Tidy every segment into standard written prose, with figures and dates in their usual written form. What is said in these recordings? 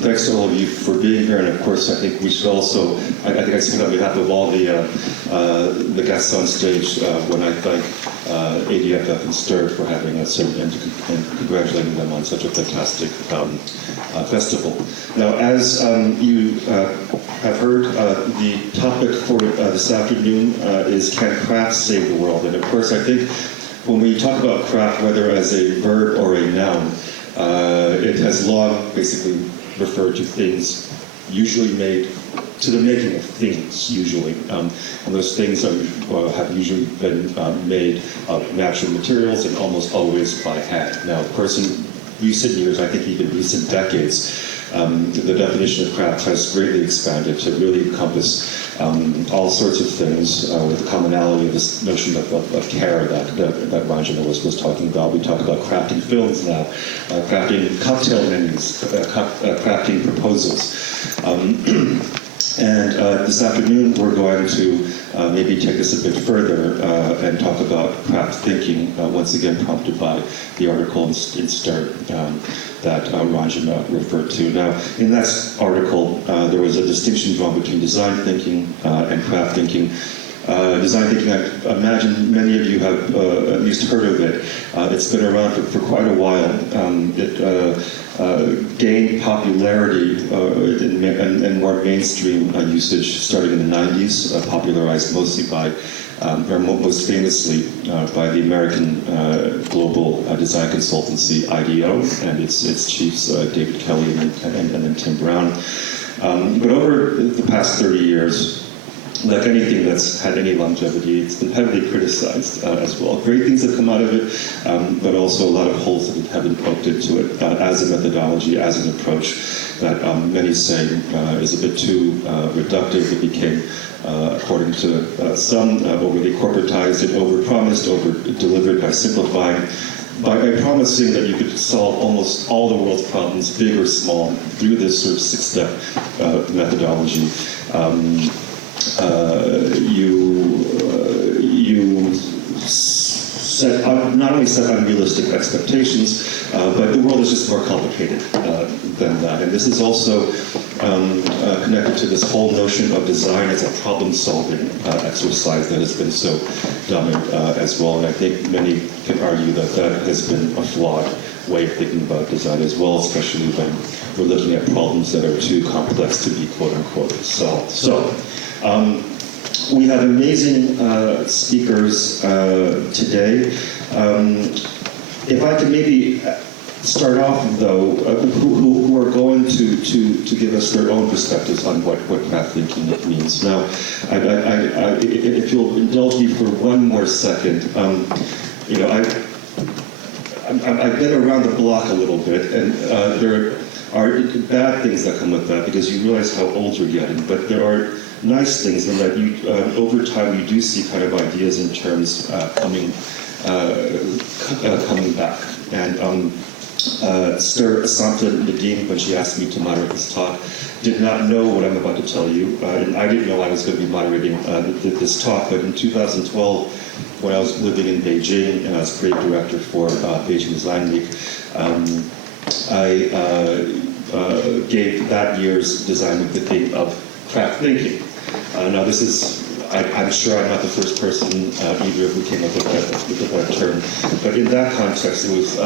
Thanks to all of you for being here, and of course, I think we should also, I think I speak on behalf of all the guests on stage when I thank ADFF and STIR for having us and congratulating them on such a fantastic festival. Now, as you have heard, the topic for this afternoon is Can Craft Save the World? And of course, I think when we talk about craft, whether as a verb or a noun, it has long basically referred to things usually made, to the making of things usually. And those things have usually been made of natural materials and almost always by hand. Now, of course, in recent years, I think even recent decades, the definition of craft has greatly expanded to really encompass all sorts of things with the commonality of this notion of care that Ranjana was talking about. We talk about crafting films now, crafting cocktail menus, crafting proposals. And this afternoon, we're going to maybe take this a bit further and talk about craft thinking, once again prompted by the article in STIR that Ranjana referred to. Now, in that article, there was a distinction drawn between design thinking and craft thinking. Design thinking, I imagine many of you have at least heard of it. It's been around for quite a while. It gained popularity and more mainstream usage starting in the 90s, popularized mostly by, or most famously by the American global design consultancy IDEO and its chiefs David Kelly and then Tim Brown. But over the past 30 years, like anything that's had any longevity, it's been heavily criticized as well. Great things have come out of it, but also a lot of holes that have been poked into it as a methodology, as an approach that many say is a bit too reductive. It became, according to some, overly corporatized and overpromised, over-delivered by simplifying, by promising that you could solve almost all the world's problems, big or small, through this sort of six-step methodology. You set not only set unrealistic expectations, but the world is just more complicated than that. And this is also connected to this whole notion of design as a problem-solving exercise that has been so dominant as well. And I think many can argue that that has been a flawed way of thinking about design as well, especially when we're looking at problems that are too complex to be quote-unquote solved. So, we have amazing speakers today. If I could maybe start off, though, who are going to give us their own perspectives on what craft thinking means. Now, if you'll indulge me for one more second, you know, I've been around the block a little bit, and there are bad things that come with that because you realize how old you're getting, but there are nice things in that you, over time, you do see kind of ideas and terms coming back. And Sir Asanta Nadim, when she asked me to moderate this talk, did not know what I'm about to tell you, and I didn't know I was going to be moderating this talk. But in 2012, when I was living in Beijing and I was creative director for Beijing Design Week, I gave that year's Design Week the theme of craft thinking. Now this is, I'm sure I'm not the first person either who came up with that term, but in that context it was,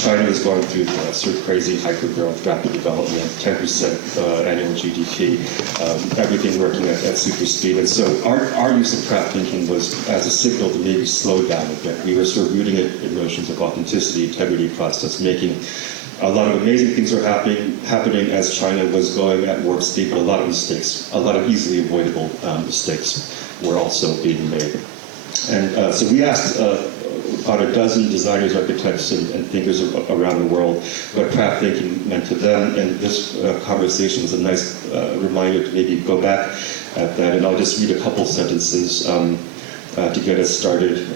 China was going through sort of crazy hyper-growth, rapid development, 10% annual GDP, everything working at super speed. And so our use of craft thinking was as a signal to maybe slow down a bit. We were sort of rooting it in notions of authenticity, integrity, process making. A lot of amazing things were happening as China was going at warp speed, but a lot of mistakes, a lot of easily avoidable mistakes were also being made. And so we asked about a dozen designers, architects, and thinkers around the world what craft thinking meant to them, and this conversation was a nice reminder to maybe go back at that, and I'll just read a couple sentences to get us started.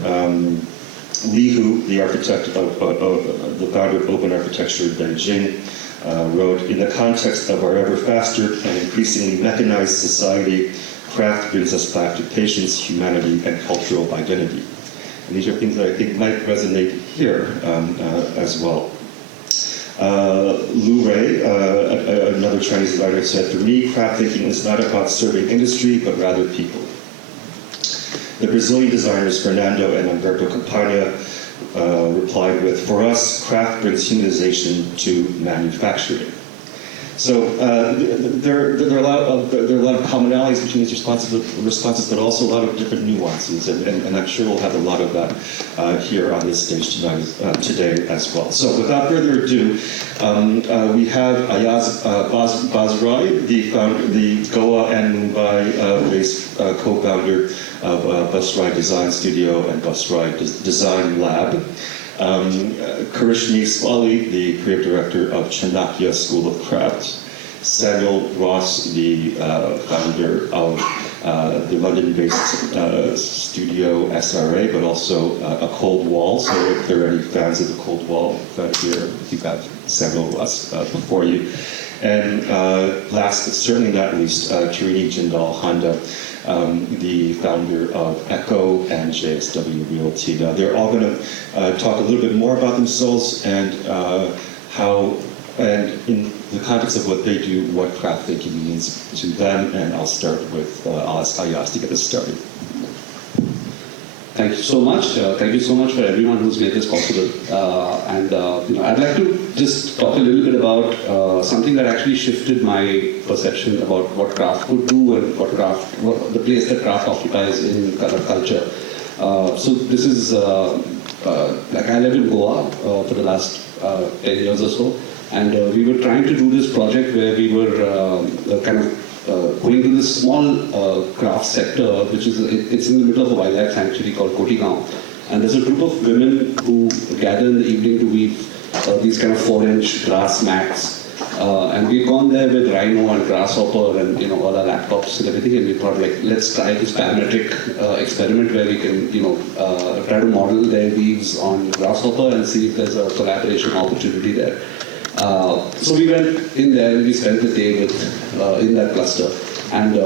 Li Hu, the architect the founder of open architecture in Beijing, wrote, "In the context of our ever faster and increasingly mechanized society, craft brings us back to patience, humanity, and cultural identity." And these are things that I think might resonate here as well. Lu Rei, another Chinese designer, said, "For me, craft thinking is not about serving industry, but rather people." The Brazilian designers Fernando and Humberto Campagna replied with, "For us, craft brings humanization to manufacturing." So there are a lot of commonalities between these responses, but also a lot of different nuances, and I'm sure we'll have a lot of that here on this stage today as well. So without further ado, we have Ayaz Basrai, the Goa and Mumbai-based co-founder of Busride Design Studio and Busride Design Lab. Karishma Swali, the creative director of Chanakya School of Craft. Samuel Ross, the founder of the London-based studio SRA, but also a Cold Wall. So if there are any fans of the Cold Wall here, you've got Samuel Ross before you. And last but certainly not least, Tarini Jindal Handa, the founder of æquō and JSW Realty. Now, they're all going to talk a little bit more about themselves and how, and in the context of what they do, what craft thinking means to them. And I'll start with Ayaz to get us started. Thank you so much. Thank you so much for everyone who's made this possible. I'd like to just talk a little bit about something that actually shifted my perception about what craft could do and what the place that craft occupies in culture. So this is like I live in Goa for the last 10 years or so, and we were trying to do this project where we were going to this small craft sector, which is it's in the middle of a wildlife sanctuary called Kotigaon. And there's a group of women who gather in the evening to weave these kind of 4-inch grass mats. And we've gone there with rhino and grasshopper and all our laptops and everything, and we thought, like, let's try this parametric experiment where we can try to model their weaves on grasshopper and see if there's a collaboration opportunity there. So we went in there and we spent the day in that cluster. And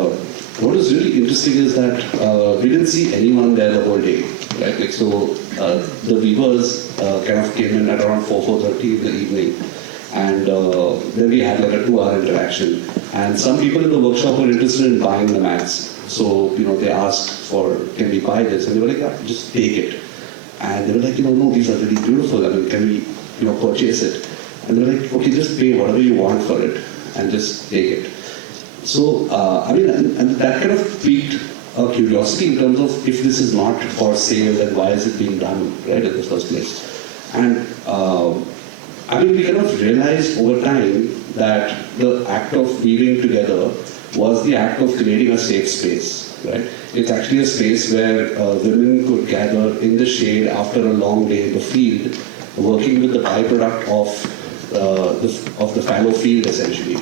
what was really interesting is that we didn't see anyone there the whole day. Right? Like, so the weavers kind of came in at around 4:30 in the evening. And then we had like a 2-hour interaction. And some people in the workshop were interested in buying the mats. So, they asked for, can we buy this? And they were like, yeah, just take it. And they were like, no, these are really beautiful. I mean, can we, purchase it? And they're like, okay, just pay whatever you want for it and just take it. So, and that kind of piqued our curiosity in terms of if this is not for sale, then why is it being done, right, in the first place? And, we kind of realized over time that the act of weaving together was the act of creating a safe space, right? It's actually a space where women could gather in the shade after a long day in the field, working with the byproduct of the fallow field, essentially.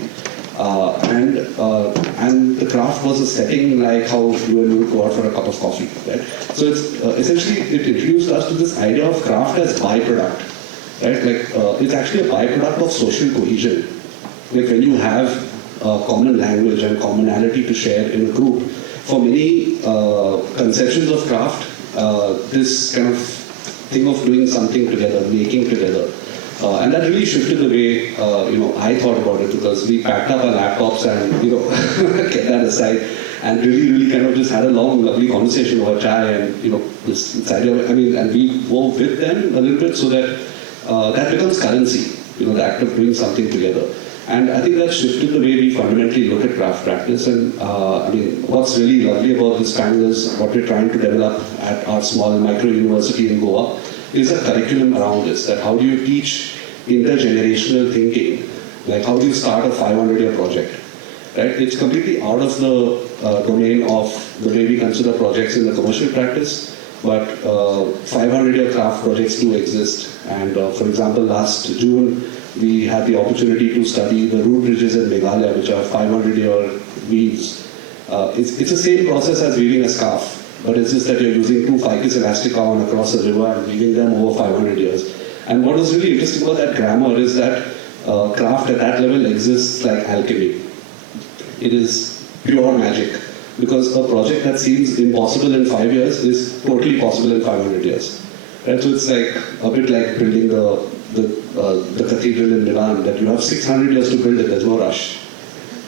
And the craft was a setting like how you would go out for a cup of coffee, right? So it's essentially, it introduced us to this idea of craft as byproduct, right? Like, it's actually a byproduct of social cohesion. Like, when you have common language and commonality to share in a group, for many conceptions of craft, this kind of thing of doing something together, making together, and that really shifted the way I thought about it, because we packed up our laptops and kept that aside and really kind of just had a long, lovely conversation over chai and this idea. And we wove with them a little bit so that that becomes currency. The act of doing something together. And I think that shifted the way we fundamentally look at craft practice. And what's really lovely about this panel is what we're trying to develop at our small micro university in Goa is a curriculum around this, that how do you teach intergenerational thinking? Like, how do you start a 500-year project? Right? It's completely out of the domain of the way we consider projects in the commercial practice, but 500-year craft projects do exist. And for example, last June, we had the opportunity to study the root bridges in Meghalaya, which are 500-year weaves. It's the same process as weaving a scarf, but it's just that you're using 2 ficus elastica on across a river and weaving them over 500 years. And what was really interesting about that grammar is that craft at that level exists like alchemy. It is pure magic, because a project that seems impossible in 5 years is totally possible in 500 years. Right? So it's like a bit like building the cathedral in Milan, that you have 600 years to build it, there's no rush.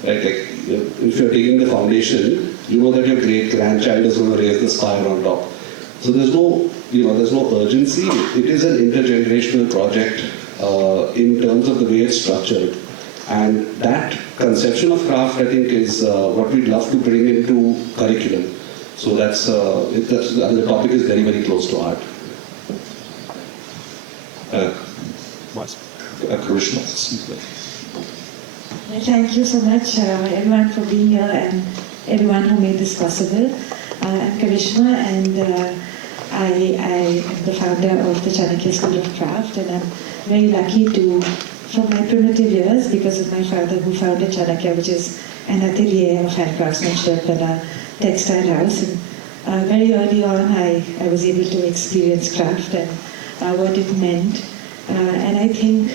Right? Like, if you're taking the foundation, you know that your great-grandchild is going to raise the spire on top. So there's no urgency. It is an intergenerational project in terms of the way it's structured. And that conception of craft, I think, is what we'd love to bring into curriculum. So the topic is very, very close to art. Karishma. Thank you so much, everyone, for being here and everyone who made this possible. I'm Karishma, and I am the founder of the Chanakya School of Craft, and I'm very lucky to, from my primitive years, because of my father who founded Chanakya, which is an atelier of handcraftsmanship and a textile house. And very early on, I was able to experience craft and what it meant. And I think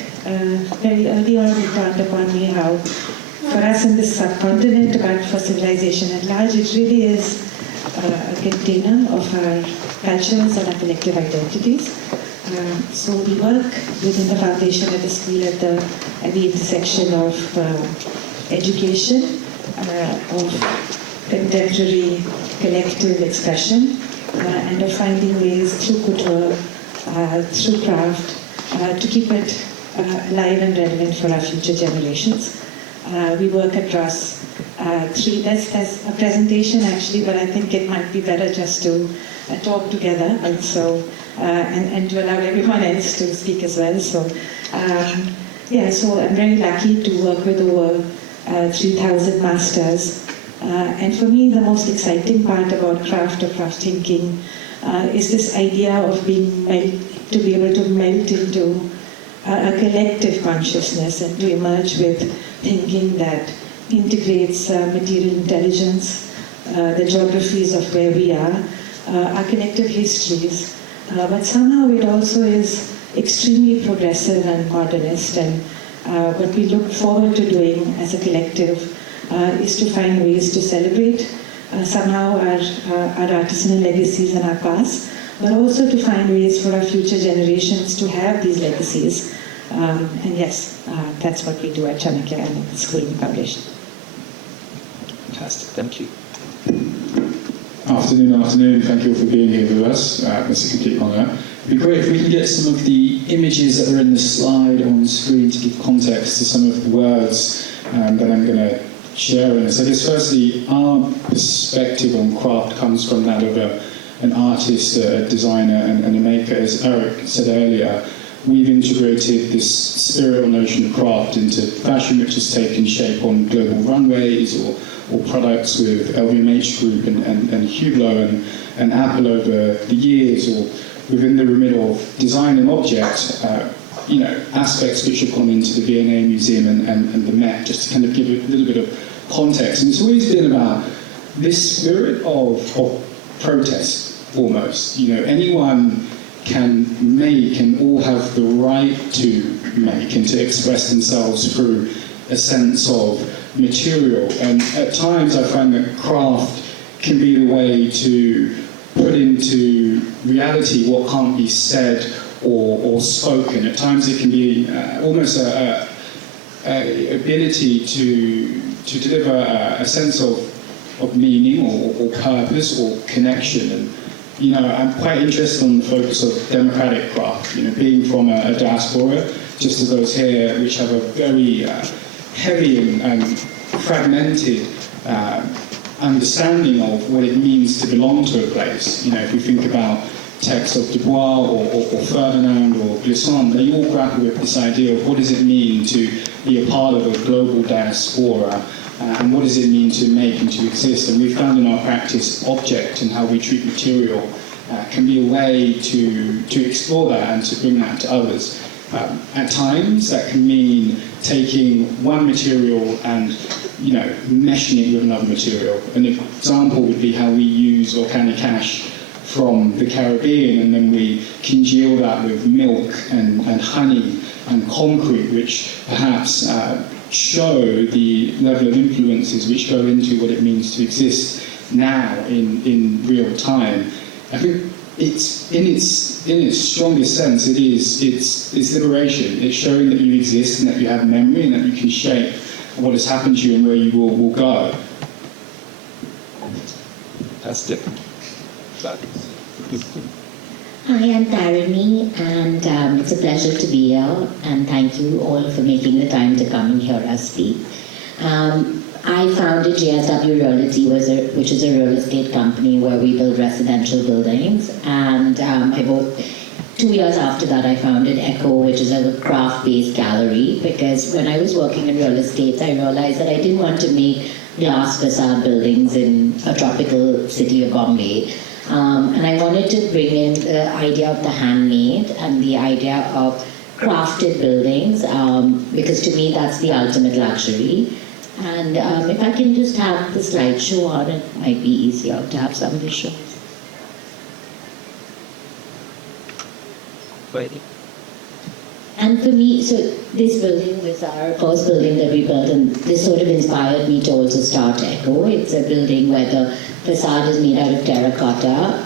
very early on it dawned upon me how, for us in this subcontinent, but for civilization at large, it really is a container of our cultures and our collective identities. So we work within the foundation of the school at the intersection of education, of contemporary collective expression, and of finding ways through couture, through craft, to keep it alive and relevant for our future generations. We work across there's a presentation actually, but I think it might be better just to talk together, and so and to allow everyone else to speak as well. So so I'm very lucky to work with over 3,000 masters, and for me the most exciting part about craft or craft thinking is this idea of to be able to melt into a collective consciousness and to emerge with thinking that integrates material intelligence, the geographies of where we are, our collective histories, but somehow it also is extremely progressive and modernist, and what we look forward to doing as a collective is to find ways to celebrate somehow our artisanal legacies and our past, but also to find ways for our future generations to have these legacies. And yes, that's what we do at Chanakya and at the School of Foundation. Fantastic, thank you. Afternoon. Thank you all for being here with us. It's a complete honour. It'd be great if we can get some of the images that are in the slide on screen to give context to some of the words that I'm going to share in this. I guess firstly, our perspective on craft comes from that of an artist, a designer and a maker. As Aric said earlier, we've integrated this spiritual notion of craft into fashion, which has taken shape on global runways or products with LVMH Group and Hublot and Apple over the years, or within the remit of design and object, aspects which have gone into the V&A Museum and the Met, just to kind of give a little bit of context. And it's always been about this spirit of protest, almost. Anyone can make and all have the right to make and to express themselves through a sense of material. And at times I find that craft can be the way to put into reality what can't be said or spoken. At times it can be almost a ability to deliver a sense of meaning or purpose or connection. And I'm quite interested in the focus of democratic craft, being from a diaspora, just as those here, which have a very heavy and fragmented understanding of what it means to belong to a place. If we think about texts of Dubois or Ferdinand or Glissant, they all grapple with this idea of what does it mean to be a part of a global diaspora, and what does it mean to make and to exist. And we found in our practice object and how we treat material can be a way to explore that and to bring that to others. At times that can mean taking one material and meshing it with another material. An example would be how we use volcanic ash from the Caribbean, and then we congeal that with milk and honey and concrete, which perhaps show the level of influences which go into what it means to exist now in real time. I think it's in its strongest sense, it's liberation. It's showing that you exist and that you have memory and that you can shape what has happened to you and where you will go. Fantastic. Hi, I'm Tarini, and it's a pleasure to be here, and thank you all for making the time to come and hear us speak. I founded JSW Realty, which is a real estate company where we build residential buildings, and 2 years after that I founded æquō, which is a craft-based gallery, because when I was working in real estate I realized that I didn't want to make glass facade buildings in a tropical city of Bombay. And I wanted to bring in the idea of the handmade and the idea of crafted buildings, because to me that's the ultimate luxury. And if I can just have the slideshow on, it might be easier to have some visuals. Waiting. And for me, so this building was our first building that we built, and this sort of inspired me to also start æquō. It's a building where the facade is made out of terracotta,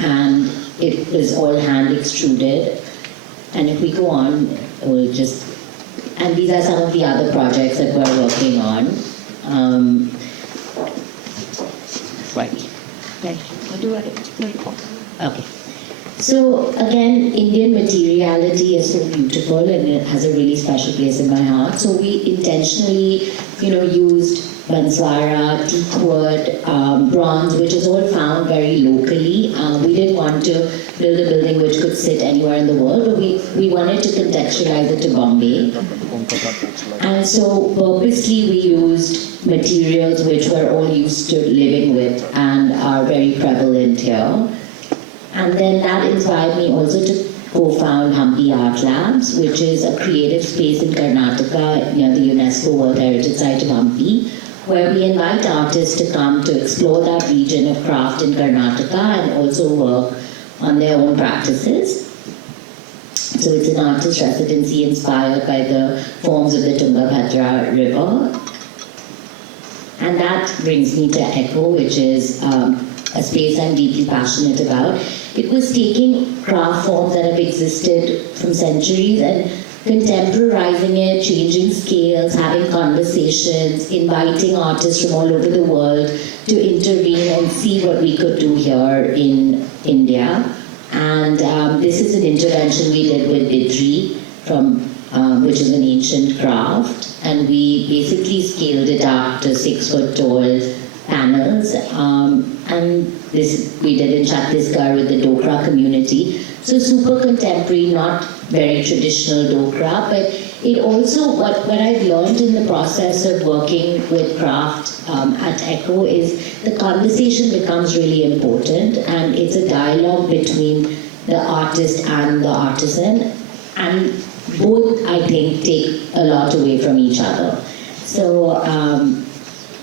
and it was all hand extruded. And if we go on, we'll just, and these are some of the other projects that we're working on. Right. Okay. So again, Indian materiality is so beautiful and it has a really special place in my heart. So we intentionally, used banswara, teakwood, bronze, which is all found very locally. We didn't want to build a building which could sit anywhere in the world, but we wanted to contextualize it to Bombay. And so purposely we used materials which we're all used to living with and are very prevalent here. And then that inspired me also to co-found Hampi Art Labs, which is a creative space in Karnataka near the UNESCO World Heritage Site of Hampi, where we invite artists to come to explore that region of craft in Karnataka and also work on their own practices. So it's an artist residency inspired by the forms of the Tungabhadra River. And that brings me to æquō, which is a space I'm deeply passionate about. It was taking craft forms that have existed from centuries and contemporizing it, changing scales, having conversations, inviting artists from all over the world to intervene and see what we could do here in India. And this is an intervention we did with Bidri, which is an ancient craft, and we basically scaled it up to 6 foot tall panels, and this we did in Chhattisgarh with the Dokra community. So super contemporary, not very traditional Dokra, but it also, what I've learned in the process of working with craft at æquō is the conversation becomes really important, and it's a dialogue between the artist and the artisan, and both, I think, take a lot away from each other. So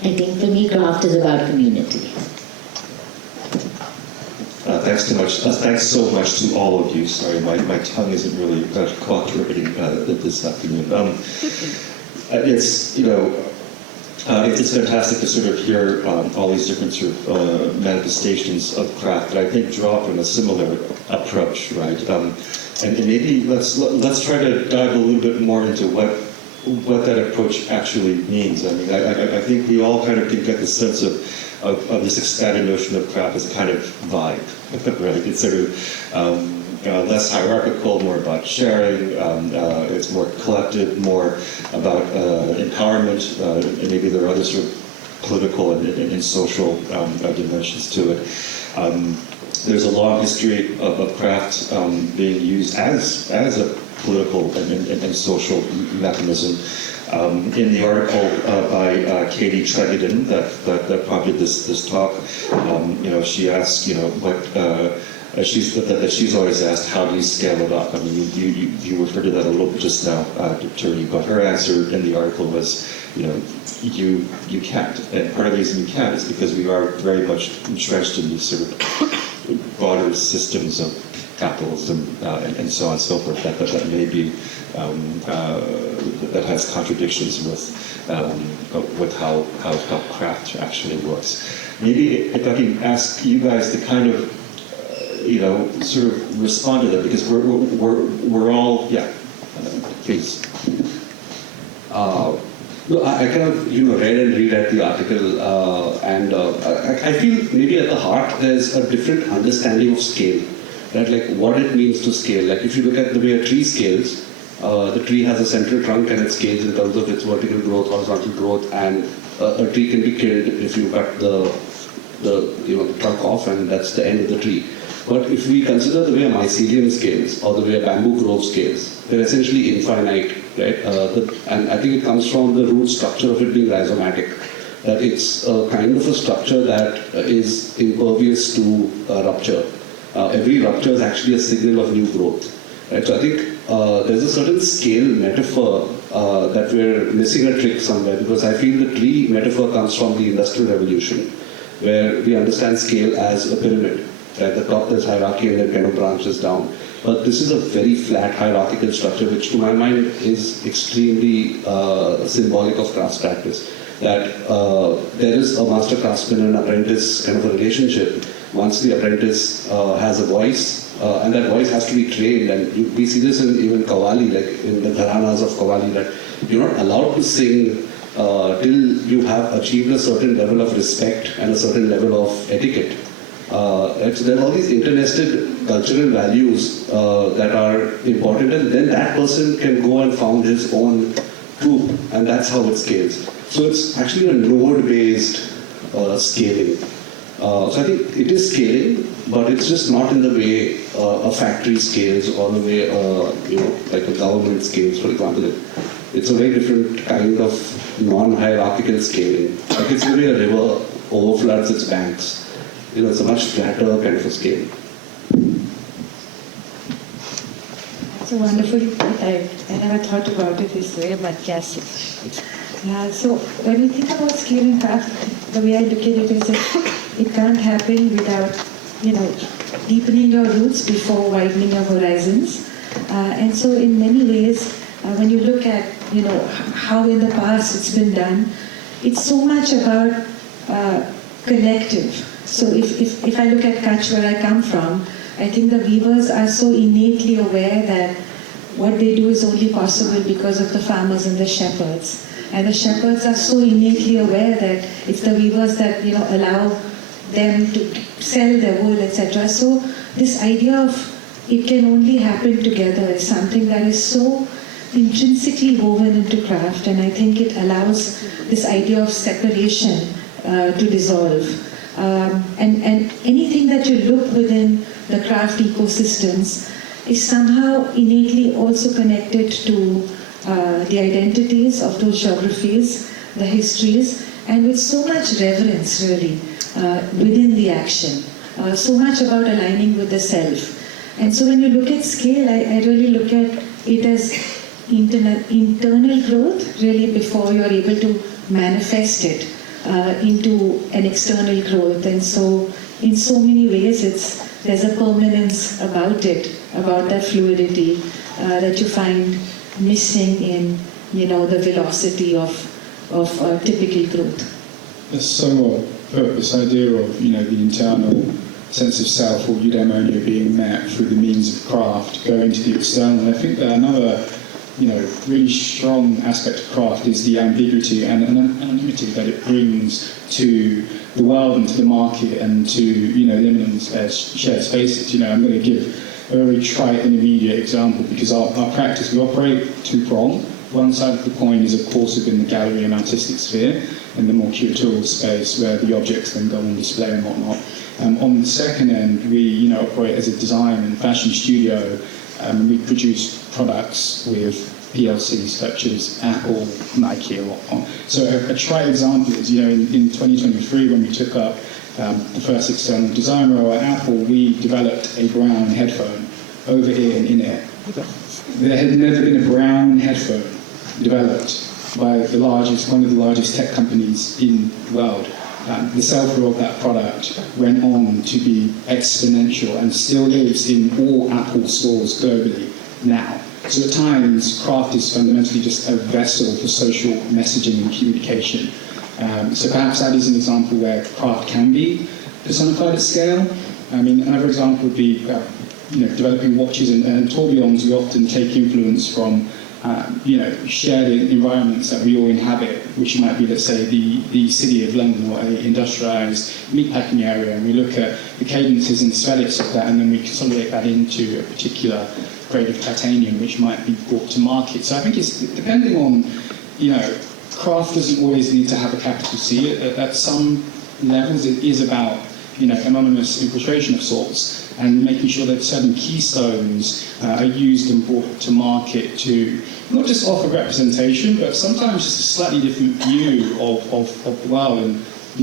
I think for me, craft is about community. Thanks too much. Thanks so much to all of you. Sorry, my tongue isn't really cooperating this afternoon. It's fantastic to sort of hear all these different sort of manifestations of craft that I think draw from a similar approach, right? And maybe let's try to dive a little bit more into what that approach actually means. I mean, I think we all kind of can get the sense of this expanded notion of craft as a kind of vibe, right? It's sort of less hierarchical, more about sharing. It's more collective, more about empowerment, and maybe there are other sort of political and social dimensions to it. There's a long history of craft being used as a political and social mechanism. In the article by Katie Treggiden that prompted this talk, she asked, she's always asked, how do you scale it up? I mean, you referred to that a little bit just now, Tarini, but her answer in the article was, you can't. And part of the reason you can't is because we are very much entrenched in these sort of broader systems of capitalism and so on and so forth that may be that has contradictions with how craft actually works. Maybe if I can ask you guys to kind of sort of respond to that, because we're all, yeah, please. No, I kind of read and reread the article, and I feel maybe at the heart there's a different understanding of scale, right? Like what it means to scale. Like if you look at the way a tree scales, the tree has a central trunk and it scales in terms of its vertical growth, horizontal growth, and a tree can be killed if you cut the trunk off, and that's the end of the tree. But if we consider the way a mycelium scales or the way a bamboo grove scales, they're essentially infinite, right? And I think it comes from the root structure of it being rhizomatic, that it's a kind of a structure that is impervious to rupture. Every rupture is actually a signal of new growth, right? So I think there's a certain scale metaphor that we're missing a trick somewhere, because I feel the tree metaphor comes from the Industrial Revolution, where we understand scale as a pyramid. At the top there's hierarchy and then kind of branches down. But this is a very flat hierarchical structure, which to my mind is extremely symbolic of crafts practice. That there is a master craftsman and apprentice kind of a relationship. Once the apprentice has a voice, and that voice has to be trained, and we see this in even Qawwali, like in the gharanas of Qawwali, that you're not allowed to sing till you have achieved a certain level of respect and a certain level of etiquette. So there are all these internested cultural values that are important, and then that person can go and found his own troupe, and that's how it scales. So it's actually a node-based scaling. So I think it is scaling, but it's just not in the way a factory scales or the way like a government scales, for example. It's a very different kind of non-hierarchical scaling. Like it's the way a river overfloods its banks. It's a much flatter kind of a scale. It's a wonderful point. I never thought about it this way, but yes. So when we think about scaling craft, the way I look at it is that it can't happen without, deepening your roots before widening your horizons. And so in many ways, when you look at, how in the past it's been done, it's so much about collective. So if I look at Kutch, where I come from, I think the weavers are so innately aware that what they do is only possible because of the farmers and the shepherds. And the shepherds are so innately aware that it's the weavers that allow them to sell their wool, etc. So this idea of it can only happen together is something that is so intrinsically woven into craft, and I think it allows this idea of separation to dissolve. And anything that you look within the craft ecosystems is somehow innately also connected to the identities of those geographies, the histories, and with so much reverence really within the action. So much about aligning with the self. And so when you look at scale, I really look at it as internal growth really before you're able to manifest it into an external growth. And so in so many ways there's a permanence about it, about that fluidity that you find missing in the velocity of typical growth. That's so well put, this idea of the internal sense of self or eudaimonia being met through the means of craft going to the external. And I think that another really strong aspect of craft is the ambiguity and anonymity that it brings to the world and to the market and to the imminent shared spaces. I'm going to give a very trite and immediate example, because our practice, we operate two-pronged. One side of the coin is, of course, within the gallery and artistic sphere, in the more curatorial space where the objects then go on display and whatnot. On the second end, we operate as a design and fashion studio. We produce products with PLCs such as Apple, Nike, or whatnot. So a trite example is, in 2023, when we took up the first external design role at Apple, we developed a brown headphone, over ear and in ear. There had never been a brown headphone developed by one of the largest tech companies in the world. The sell-through of that product went on to be exponential and still lives in all Apple stores globally now. So at times, craft is fundamentally just a vessel for social messaging and communication. So perhaps that is an example where craft can be personified at scale. I mean, another example would be developing watches and tourbillons. We often take influence from shared environments that we all inhabit, which might be, let's say, the city of London or an industrialised meatpacking area, and we look at the cadences and aesthetics of that, and then we consolidate that into a particular grade of titanium, which might be brought to market. So I think it's depending on, craft doesn't always need to have a capital C. At some levels, it is about anonymous infiltration of sorts, and making sure that certain keystones are used and brought to market to not just offer representation, but sometimes just a slightly different view of the world. And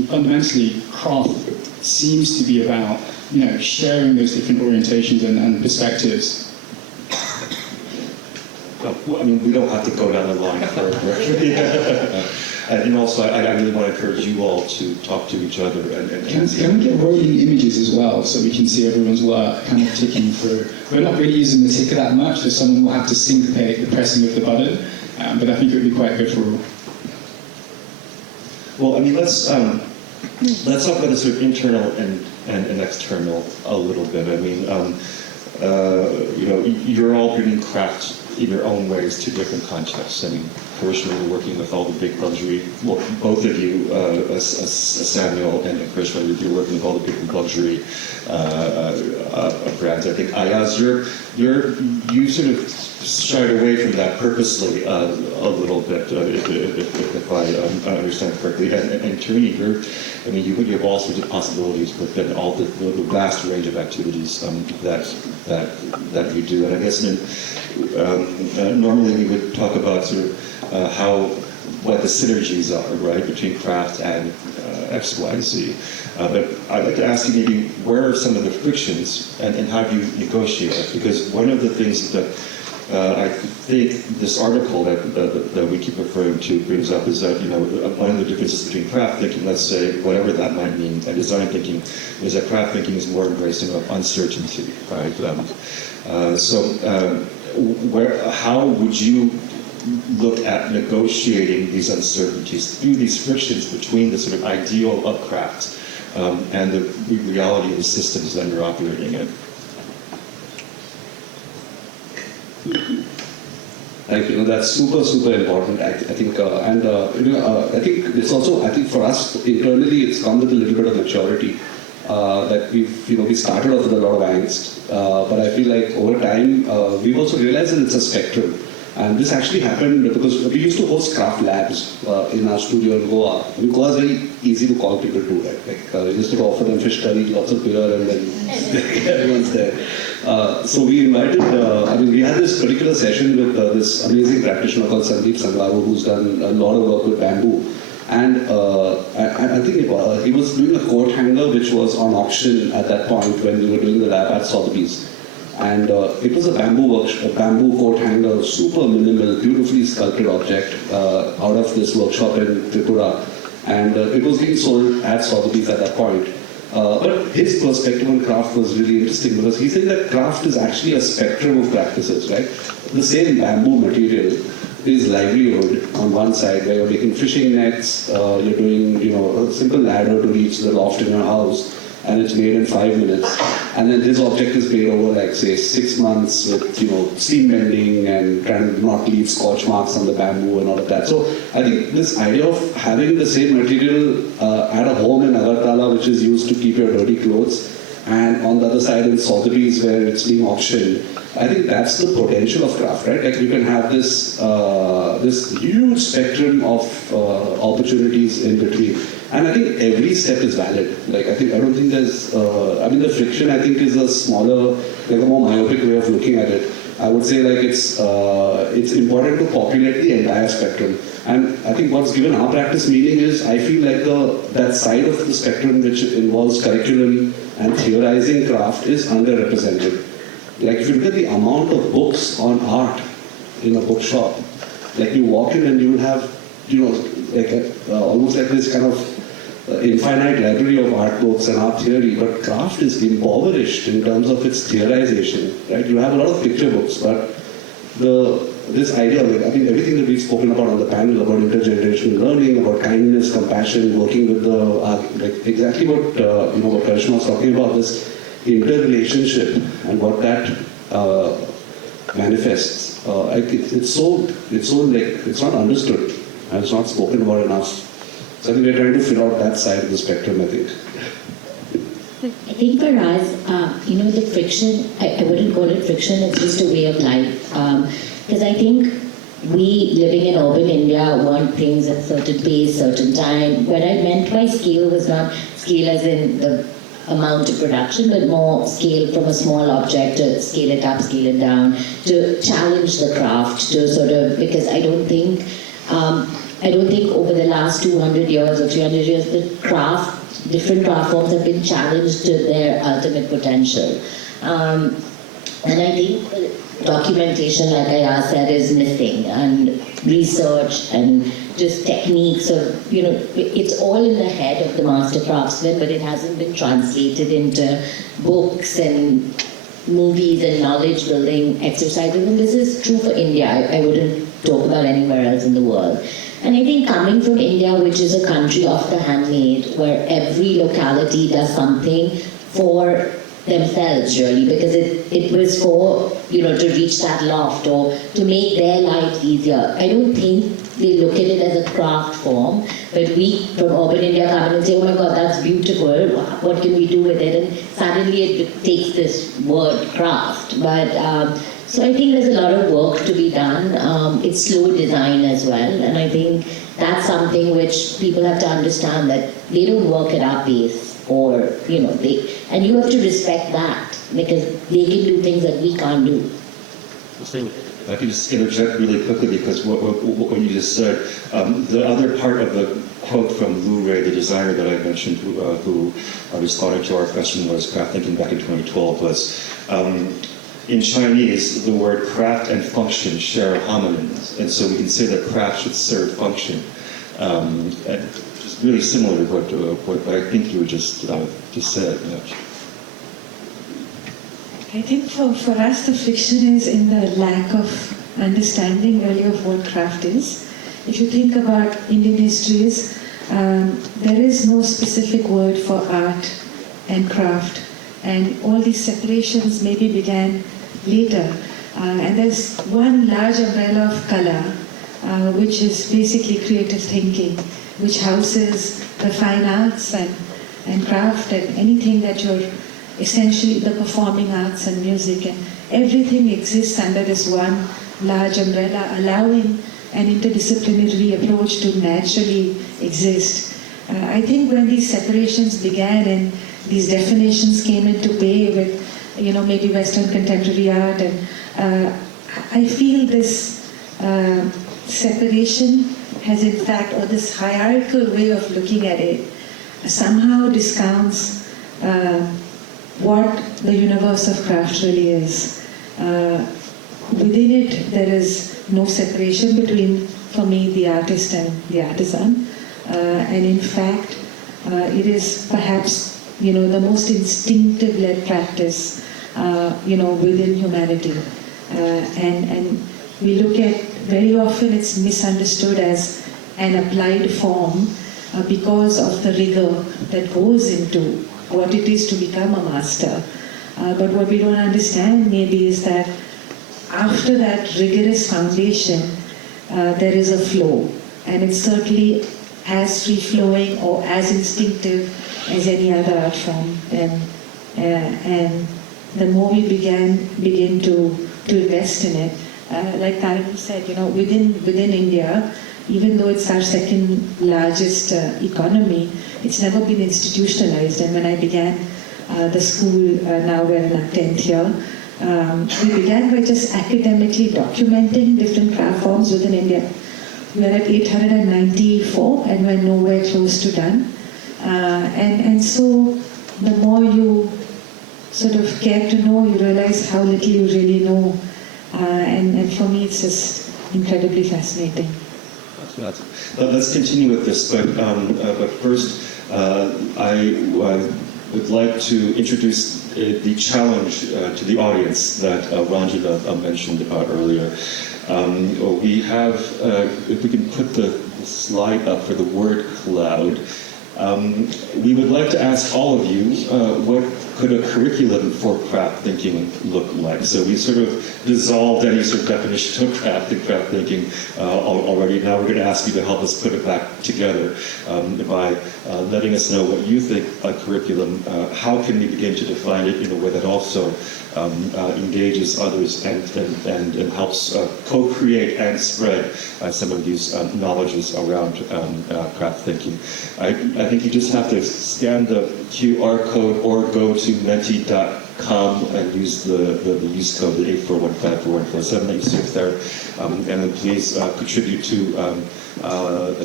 fundamentally, craft seems to be about sharing those different orientations and perspectives. I mean, we don't have to go down the line further. And also, I really want to encourage you all to talk to each other. Can we get rolling images as well, so we can see everyone's work kind of ticking through? We're not really using the ticker that much, so someone will have to syncopate the pressing of the button, but I think it would be quite good for all. Well, I mean, let's talk about the sort of internal and external a little bit. I mean, you're all bringing craft in your own ways to different contexts. I mean, Karishma, we're working with all the big luxury, well, both of you, Samuel and Karishma, you're working with all the big luxury brands. I think Ayaz, you sort of shied away from that purposely a little bit, if I understand correctly. And Tarini, you have all sorts of possibilities within all the vast range of activities that you do. And I guess normally we would talk about sort of what the synergies are, right, between craft and X, Y, Z. But I'd like to ask you maybe where are some of the frictions and how do you negotiate it? Because one of the things that I think this article that we keep referring to brings up is that one of the differences between craft thinking, let's say, whatever that might mean, and design thinking, is that craft thinking is more embracing of uncertainty, right? How would you look at negotiating these uncertainties through these frictions between the sort of ideal of craft and the reality of the systems that you're operating in? Thank you. That's super important. I think, I think it's also. I think for us internally, it's come with a little bit of maturity. That we started off with a lot of angst, but I feel like over time we've also realized that it's a spectrum. And this actually happened because we used to host craft labs in our studio in Goa. I mean, Goa is very easy to call people to, right? Like, we used to offer them fish curry, lots of beer, and then everyone's there. So we invited, we had this particular session with this amazing practitioner called Sandeep Sanglaru, who's done a lot of work with bamboo. And I think he was doing a coat hanger which was on auction at that point when we were doing the lab at Sotheby's. And it was a bamboo coat hanger, super minimal, beautifully sculpted object out of this workshop in Tripura. And it was being sold at Sotheby's at that point. But his perspective on craft was really interesting because he said that craft is actually a spectrum of practices, right? The same bamboo material is livelihood on one side, where you're making fishing nets, you're doing a simple ladder to reach the loft in your house, and it's made in 5 minutes. And then this object is made over, like, say, 6 months with, steam bending and trying to not leave scorch marks on the bamboo and all of that. So I think this idea of having the same material at a home in Agartala, which is used to keep your dirty clothes, and on the other side in Sotheby's where it's being auctioned, I think that's the potential of craft, right? Like, you can have this this huge spectrum of opportunities in between. And I think every step is valid. Like, I don't think there's, the friction, I think, is a smaller, like a more myopic way of looking at it. I would say, like, it's important to populate the entire spectrum. And I think what's given our practice meaning is, I feel like that side of the spectrum which involves curriculum and theorizing craft is underrepresented. Like, if you look at the amount of books on art in a bookshop, like, you walk in and you will have, almost like this kind of infinite library of art books and art theory, but craft is impoverished in terms of its theorization, right? You have a lot of picture books, but this idea of everything that we've spoken about on the panel, about intergenerational learning, about kindness, compassion, working with exactly what Karishma was talking about, this interrelationship and what that manifests, it's not understood and it's not spoken about enough. So I think we're trying to fill out that side of the spectrum, I think. I think for us, the friction, I wouldn't call it friction, it's just a way of life. Because I think we, living in urban India, want things at certain pace, certain time. What I meant by scale was not scale as in the amount of production, but more scale from a small object to scale it up, scale it down, to challenge the craft, to sort of, because I don't think over the last 200 years or 300 years, different craft forms have been challenged to their ultimate potential. And I think documentation, like Ayaz said, is missing, and research and just techniques of, it's all in the head of the master craftsman, but it hasn't been translated into books and movies and knowledge building exercises. And this is true for India. I wouldn't talk about anywhere else in the world. And I think coming from India, which is a country of the handmade, where every locality does something for themselves, really, because it was for, to reach that loft or to make their lives easier. I don't think they look at it as a craft form, but we from urban India come in and say, oh my God, that's beautiful, what can we do with it? And suddenly it takes this word craft. But so I think there's a lot of work to be done. It's slow design as well, and I think that's something which people have to understand, that they don't work at our pace, or and you have to respect that, because they can do things that we can't do. I can just interject really quickly, because what you just said, the other part of the quote from Lu Ray, the designer that I mentioned, who responded to our question, was craft thinking back in 2012, was in Chinese, the word craft and function share homonyms, and so we can say that craft should serve function. And just really similar to what I think you just said. I think for us the friction is in the lack of understanding really of what craft is. If you think about Indian histories, there is no specific word for art and craft, and all these separations maybe began later. And there's one large umbrella of color, which is basically creative thinking, which houses the fine arts and craft and anything that you're essentially the performing arts and music, and everything exists under this one large umbrella, allowing an interdisciplinary approach to naturally exist. I think when these separations began and these definitions came into play with, maybe Western contemporary art, and I feel this separation has in fact, or this hierarchical way of looking at it, somehow discounts what the universe of craft really is. Within it, there is no separation between, for me, the artist and the artisan. And in fact, it is perhaps, the most instinctive-led practice, within humanity. And we look at, very often it's misunderstood as an applied form because of the rigor that goes into what it is to become a master. But what we don't understand maybe is that after that rigorous foundation, there is a flow, and it's certainly as free-flowing or as instinctive as any other art form. And the more we begin to invest in it, like Tarini said, within India, even though it's our second largest economy, it's never been institutionalized. And when I began the school, now we're in our 10th year, we began by just academically documenting different craft forms within India. We're at 894 and we're nowhere close to done. And so the more you sort of get to know, you realize how little you really know. And for me, it's just incredibly fascinating. Let's continue with this, but first I would like to introduce the challenge to the audience that Ranjana mentioned about earlier. We have, if we can put the slide up for the word cloud, we would like to ask all of you what could a curriculum for craft thinking look like? So we sort of dissolved any sort of definition of craft and craft thinking already. Now we're going to ask you to help us put it back together by letting us know what you think a curriculum, how can we begin to define it in a way that also engages others and helps co-create and spread some of these knowledges around craft thinking. I think you just have to scan the QR code or go to menti.com and use the use code, the 8415447 that you see up there, and then please contribute to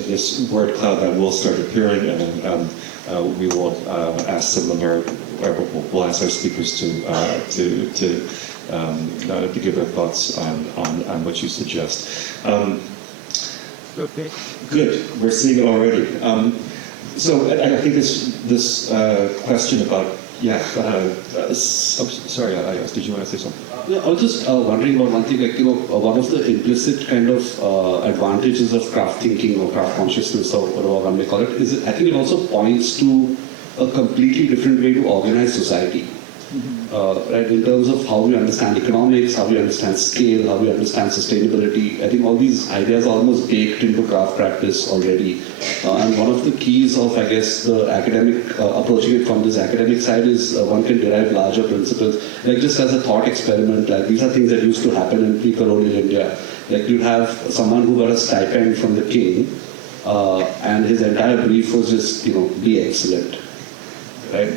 this word cloud that will start appearing, and then we will ask some of our we'll ask our speakers to give their thoughts on what you suggest. Okay. Good, we're seeing it already. So I think this question about sorry, Ayaz, did you want to say something? Yeah, I was just wondering about one thing, like, one of the implicit kind of advantages of craft thinking or craft consciousness or whatever one may call it, is I think it also points to a completely different way to organize society. Right, in terms of how we understand economics, how we understand scale, how we understand sustainability. I think all these ideas are almost baked into craft practice already. And one of the keys of, I guess, the academic, approaching it from this academic side is one can derive larger principles. Like just as a thought experiment, like these are things that used to happen in pre-colonial India. Like you'd have someone who got a stipend from the king, and his entire brief was just, be excellent. Right?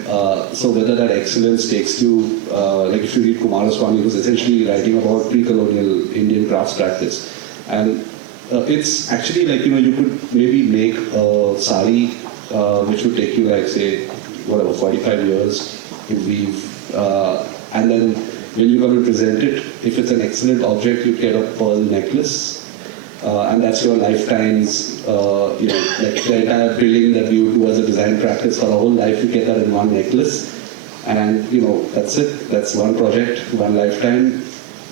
So whether that excellence takes to, like if you read Swali, he was essentially writing about pre-colonial Indian crafts practice. And it's actually like, you could maybe make a sari, which would take you like, say, 45 years to weave. And then when you come to present it, if it's an excellent object, you get a pearl necklace. And that's your lifetime's, like the entire billing that you do as a design practice for a whole life, you get that in one necklace. And, that's it. That's one project, one lifetime,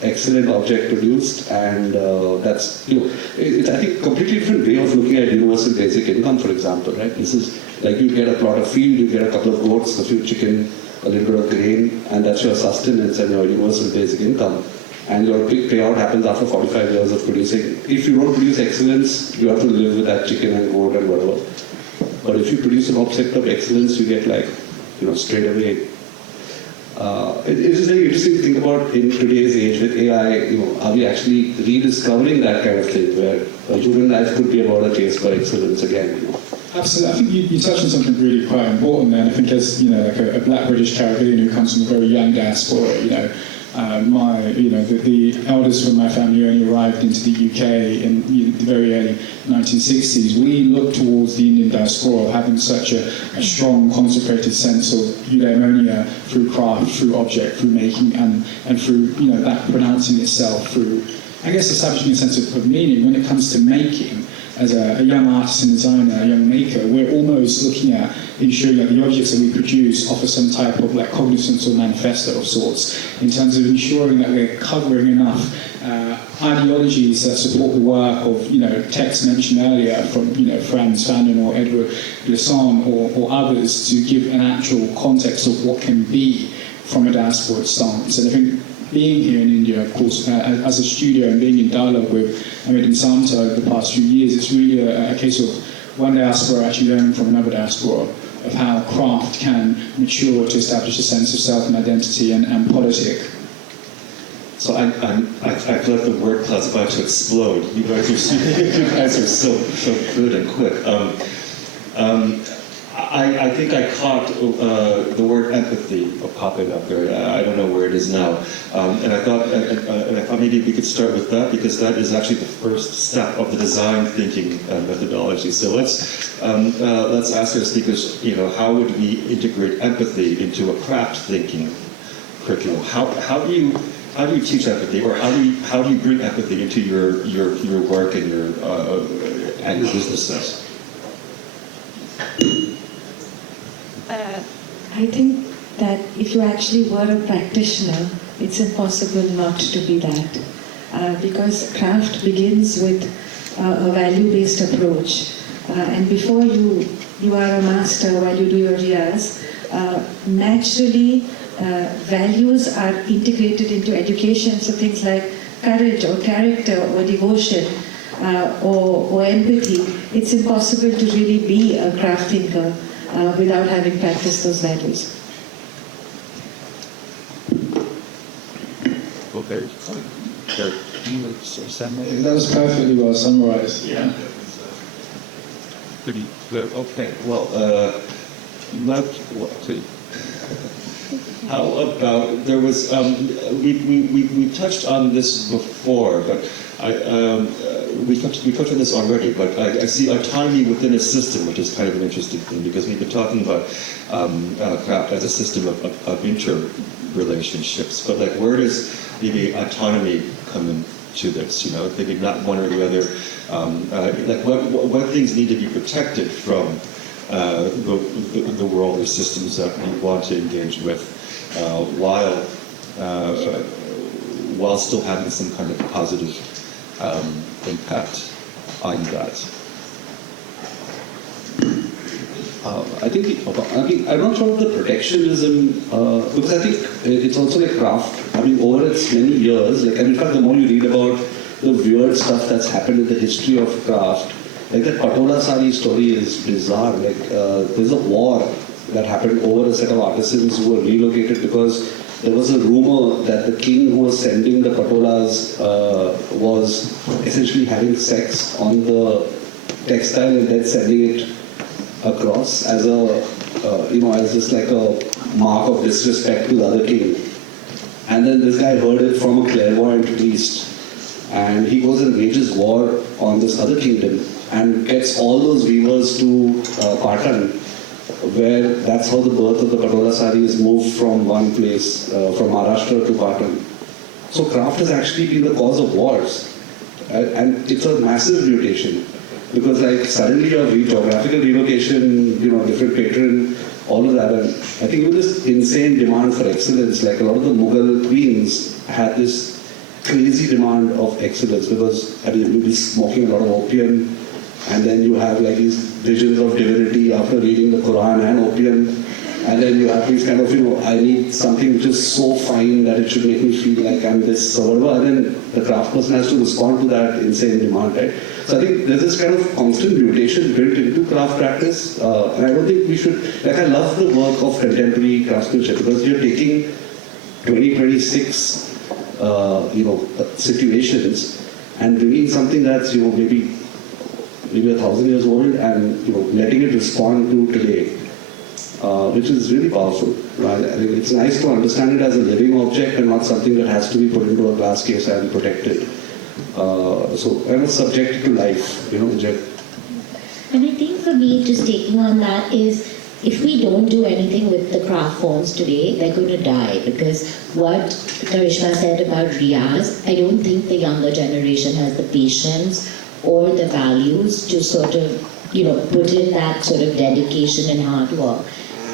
excellent object produced. And that's, it's, I think, a completely different way of looking at universal basic income, for example, right? This is like you get a plot of field, you get a couple of goats, a few chicken, a little bit of grain, and that's your sustenance and your universal basic income. And your big payout happens after 45 years of producing. If you don't produce excellence, you have to live with that chicken and goat and whatever. But if you produce an object of excellence, you get like, straight away. It is very interesting to think about in today's age with AI, are we actually rediscovering that kind of thing where a human life could be about a chase for excellence again, Absolutely. I think you touched on something really quite important there. And I think as, like a black British Caribbean who comes from a very young diaspora, the elders from my family only arrived into the UK in the very early 1960s. We look towards the Indian diaspora having such a strong consecrated sense of eudaimonia through craft, through object, through making, and through that pronouncing itself through, I guess, establishing a sense of meaning. When it comes to making, as a young artist and designer, a young maker, we're almost looking at ensuring that the objects that we produce offer some type of like cognizance or manifesto of sorts, in terms of ensuring that we're covering enough ideologies that support the work of texts mentioned earlier from Franz Fanon or Edward Glissant or others, to give an actual context of what can be from a diasporic stance. And I think being here in India, of course, as a studio and being in dialogue with Amit and Samta over the past few years, it's really a case of one diaspora actually learning from another diaspora of how craft can mature to establish a sense of self and identity and politic. So I feel like the word cloud's about to explode. You guys are so good and quick. I think I caught the word empathy popping up there. I don't know where it is now, and I thought maybe we could start with that, because that is actually the first step of the design thinking methodology. So let's ask our speakers, how would we integrate empathy into a craft thinking curriculum? How do you teach empathy, or how do you bring empathy into your work and your businesses? I think that if you actually were a practitioner, it's impossible not to be that. Because craft begins with a value-based approach. And before you are a master while you do your riyaz, naturally values are integrated into education, so things like courage or character or devotion or empathy, it's impossible to really be a craft thinker without having practiced those values. Well, there you would say something. That was perfectly well summarised. Yeah. Pretty good. Okay. Well, let's see. How about, there was, we touched on this before, but we touched on this already, but I see autonomy within a system, which is kind of an interesting thing, because we've been talking about craft as a system of interrelationships, but like where does maybe autonomy come into this, you know, maybe not one or the other, like what things need to be protected from the world or systems that we want to engage with, while still having some kind of positive impact on that. I think I'm not sure of the protectionism because I think it's also like craft. I mean, over its many years, like, and in fact, the more you read about the weird stuff that's happened in the history of craft, like the patola sari story is bizarre. Like there's a war that happened over a set of artisans who were relocated because there was a rumor that the king who was sending the patolas was essentially having sex on the textile and then sending it across as a as just like a mark of disrespect to the other king. And then this guy heard it from a clairvoyant priest, and he goes and wages war on this other kingdom and gets all those weavers to Patan, where that's how the birth of the patola sari is moved from one place, from Maharashtra to Patan. So craft has actually been the cause of wars, and it's a massive mutation. Because like suddenly you have geographical relocation, different patron, all of that. And I think with this insane demand for excellence, like a lot of the Mughal queens had this crazy demand of excellence because you'll be smoking a lot of opium, and then you have like these visions of divinity after reading the Quran and opium, and then you have these kind of, I need something which is so fine that it should make me feel like I'm this or whatever, and then the craft person has to respond to that insane demand, right? So I think there's this kind of constant mutation built into craft practice, and I don't think we should, like I love the work of contemporary craftsmanship because you're taking 2026, situations and bringing something that's, maybe 1,000 years old and, letting it respond to today, which is really powerful, right? I think it's nice to understand it as a living object and not something that has to be put into a glass case and protected. So I was subjected to life, And I think for me, just taking on that is, if we don't do anything with the craft forms today, they're going to die. Because what Karishma said about Riyaz, I don't think the younger generation has the patience or the values to sort of, put in that sort of dedication and hard work.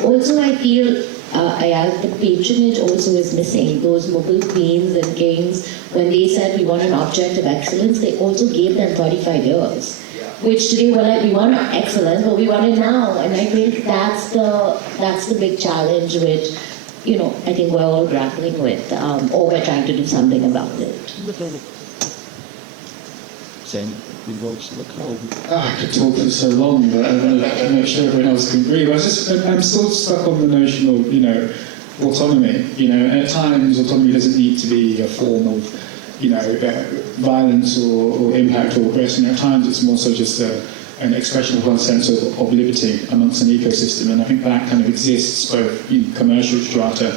Also, I feel the patronage also is missing. Those Mughal queens and kings, when they said we want an object of excellence, they also gave them 35 years. Which today we're like, we want excellence, but we want it now. And I think that's the big challenge which, I think we're all grappling with, or we're trying to do something about it. Saying we watch the cold. I could talk for so long, but I want to make sure everyone else can agree. I'm still stuck on the notion of, autonomy. At times autonomy doesn't need to be a form of, violence or impact or aggression. At times it's more so just an expression of one's sense of liberty amongst an ecosystem, and I think that kind of exists both in commercial strata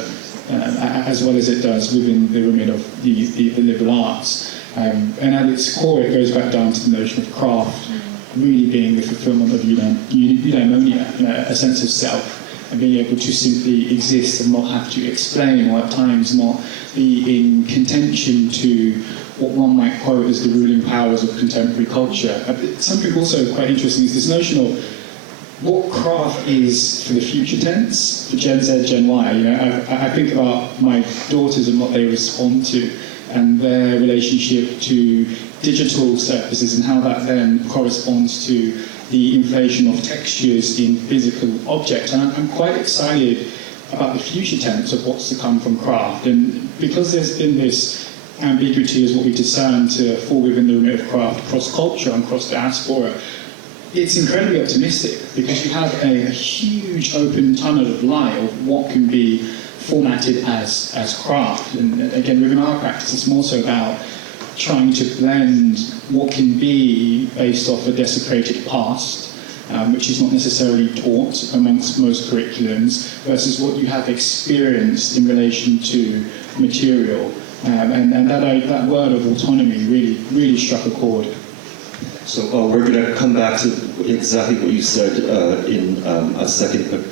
as well as it does within the remit of the liberal arts. And at its core, it goes back down to the notion of craft really being the fulfillment of eudaimonia, a sense of self, and being able to simply exist and not have to explain, or at times not be in contention to what one might quote as the ruling powers of contemporary culture. Something also quite interesting is this notion of what craft is for the future tense, for Gen Z, Gen Y. I think about my daughters and what they respond to, and their relationship to digital surfaces and how that then corresponds to the inflation of textures in physical objects. And I'm quite excited about the future tense of what's to come from craft. And because there's been this ambiguity as what we discern to fall within the remit of craft across culture and across diaspora, it's incredibly optimistic because you have a huge open tunnel of light of what can be formatted as craft. And again, within our practice, it's more so about trying to blend what can be based off a desecrated past, which is not necessarily taught amongst most curriculums, versus what you have experienced in relation to material. And that word of autonomy really struck a chord. So we're going to come back to exactly what you said in a second, but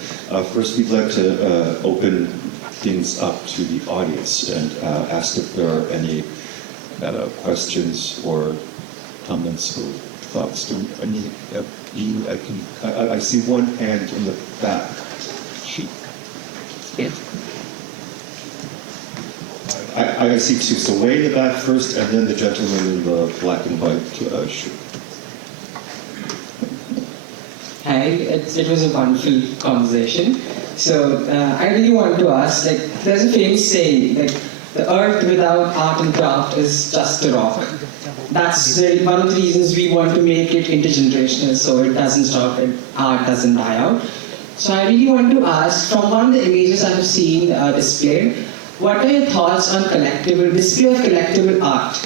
first we'd like to open things up to the audience and ask if there are any questions or comments or thoughts. I see one hand in the back. I see two. So way in the back first, and then the gentleman in the black and white shirt. Hi, it was a wonderful conversation. So I really want to ask, there's a famous saying, the earth without art and craft is just a rock. That's really one of the reasons we want to make it intergenerational, so it doesn't stop and art doesn't die out. So I really want to ask, from one of the images I have seen displayed, what are your thoughts on display of collectible art,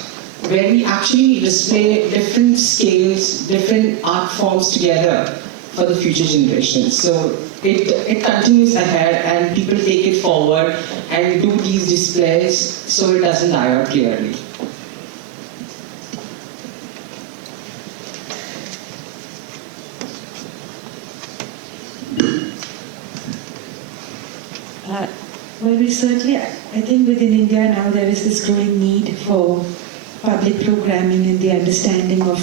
where we actually display different scales, different art forms together for the future generations. So it continues ahead and people take it forward and do these displays so it doesn't die out clearly. Well, we certainly, I think within India now there is this growing need for public programming and the understanding of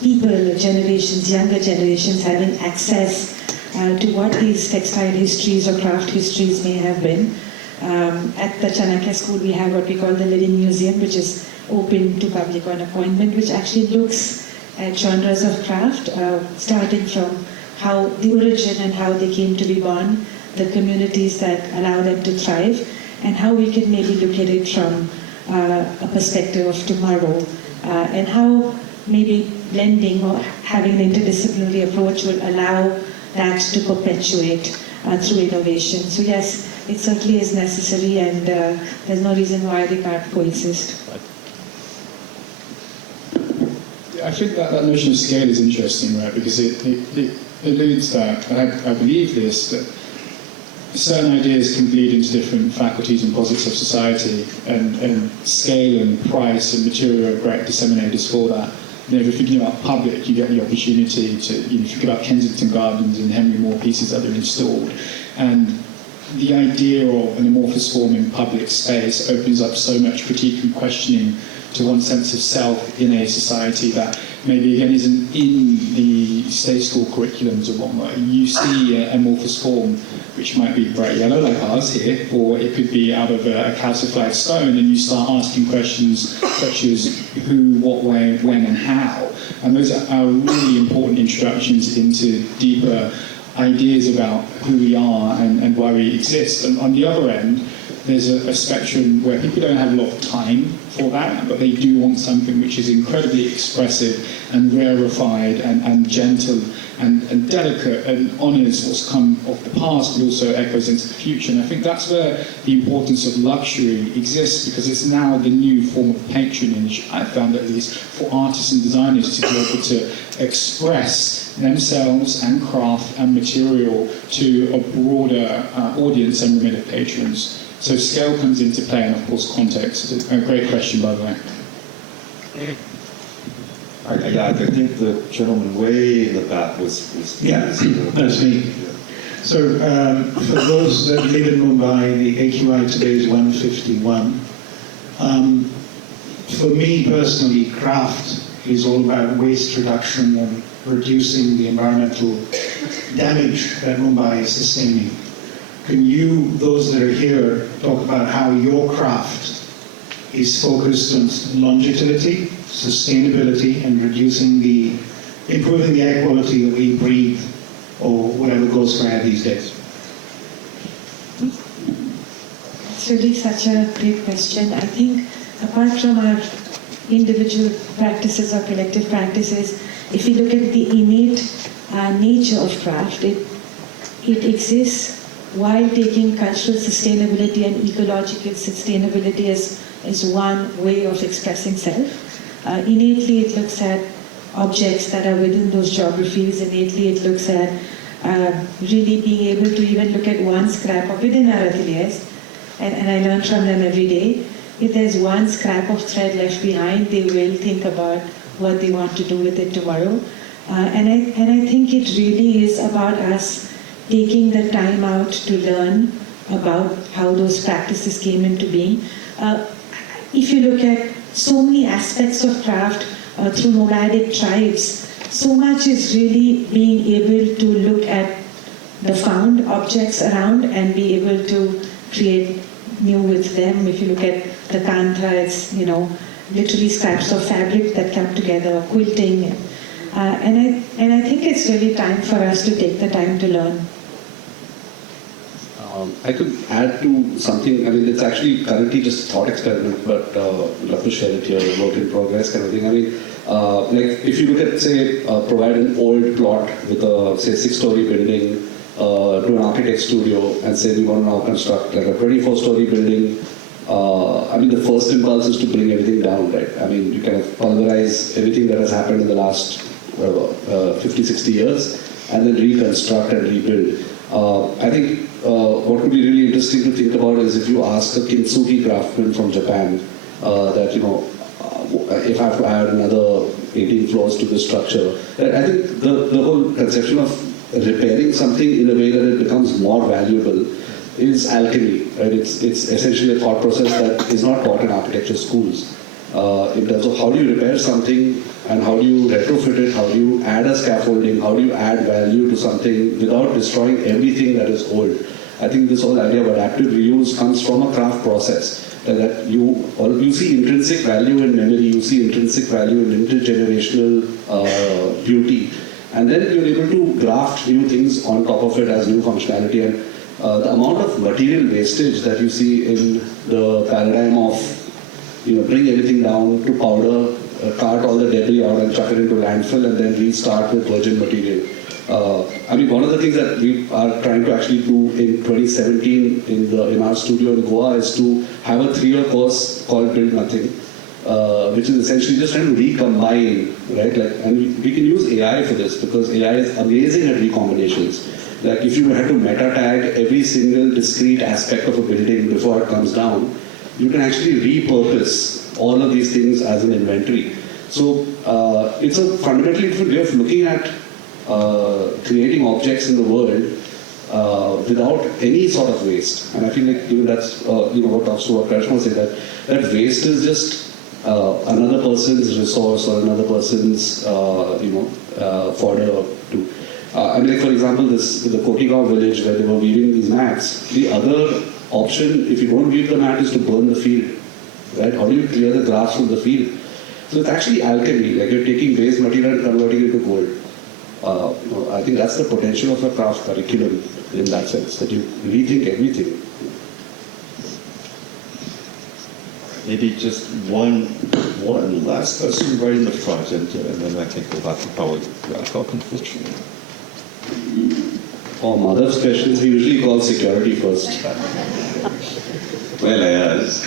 people, generations, younger generations having access to what these textile histories or craft histories may have been. At the Chanakya School we have what we call the Living Museum, which is open to public on appointment, which actually looks at genres of craft, starting from how the origin and how they came to be born, the communities that allow them to thrive, and how we can maybe look at it from a perspective of tomorrow, and how maybe blending or having an interdisciplinary approach will allow that to perpetuate through innovation. So yes, it certainly is necessary, and there's no reason why they can't coexist. I think that notion of scale is interesting, right? Because it alludes that, I believe this, that certain ideas can bleed into different faculties and posits of society, and scale and price and material are great disseminators for that. And if you're thinking about public, you get the opportunity to think about Kensington Gardens and Henry Moore pieces that are installed. And the idea of an amorphous form in public space opens up so much critique and questioning to one's sense of self in a society that maybe again isn't in the state school curriculums or whatnot. You see an amorphous form which might be bright yellow like ours here, or it could be out of a calcified stone, and you start asking questions such as who, what, where, when and how. And those are really important introductions into deeper ideas about who we are and why we exist. And on the other end, there's a spectrum where people don't have a lot of time for that, but they do want something which is incredibly expressive and rarefied and gentle and delicate and honours what's come of the past, but also echoes into the future. And I think that's where the importance of luxury exists, because it's now the new form of patronage, I found at least, for artists and designers to be able to express themselves and craft and material to a broader audience and remit of patrons. So scale comes into play, and of course context. A great question, by the way. I think the gentleman way in the back was Yeah, that's me. So for those that live in Mumbai, the AQI today is 151. For me personally, craft is all about waste reduction and reducing the environmental damage that Mumbai is sustaining. Can you, those that are here, talk about how your craft is focused on longevity, sustainability, and improving the air quality that we breathe, or whatever goes for air these days. It's really such a great question. I think apart from our individual practices or collective practices, if you look at the innate nature of craft, it exists while taking cultural sustainability and ecological sustainability as one way of expressing self. Innately it looks at objects that are within those geographies. Innately it looks at really being able to even look at one scrap of within our ateliers, and I learn from them every day. If there's one scrap of thread left behind, they will think about what they want to do with it tomorrow. And I think it really is about us taking the time out to learn about how those practices came into being. If you look at so many aspects of craft through nomadic tribes, so much is really being able to look at the found objects around and be able to create new with them. If you look at the kantha, it's literally scraps of fabric that come together, quilting, and I think it's really time for us to take the time to learn. I could add to something. I mean, it's actually currently just a thought experiment, but I'd love to share it here, work in progress kind of thing. I mean, like if you look at, say, provide an old plot with a, say, 6-story building to an architect studio and say we want to now construct like a 24-story building. I mean, the first impulse is to bring everything down, right? I mean, you kind of pulverize everything that has happened in the last 50, 60 years and then reconstruct and rebuild. I think what would be really interesting to think about is if you ask a kintsugi craftsman from Japan that, if I have to add another 18 floors to this structure, I think the whole conception of repairing something in a way that it becomes more valuable is alchemy, right? It's essentially a thought process that is not taught in architecture schools in terms of how do you repair something and how do you retrofit it, how do you add a scaffolding, how do you add value to something without destroying everything that is old. I think this whole idea of adaptive reuse comes from a craft process, that you see intrinsic value in memory, you see intrinsic value in intergenerational beauty, and then you're able to graft new things on top of it as new functionality. And the amount of material wastage that you see in the paradigm of bring everything down to powder, cart all the debris out and chuck it into landfill and then restart with virgin material. I mean, one of the things that we are trying to actually do in 2017 in our studio in Goa is to have a 3-year course called Build Nothing, which is essentially just trying to recombine, right? And we can use AI for this because AI is amazing at recombinations. Like if you had to meta tag every single discrete aspect of a building before it comes down, you can actually repurpose all of these things as an inventory. So it's a fundamentally different way of looking at creating objects in the world without any sort of waste. And I feel like even that's what Karishma said, that waste is just another person's resource or another person's fodder to. I mean, like for example, the Kotigaon village where they were weaving these mats. The other option, if you don't weave the mat, is to burn the field. Right? How do you clear the grass from the field? So it's actually alchemy. Like you're taking waste material and converting it to gold. I think that's the potential of a craft curriculum in that sense, that you rethink everything. Maybe just one last question right in the front, and then I can go back to Paul. For mother's questions, we usually call security first. Well, Ayaz,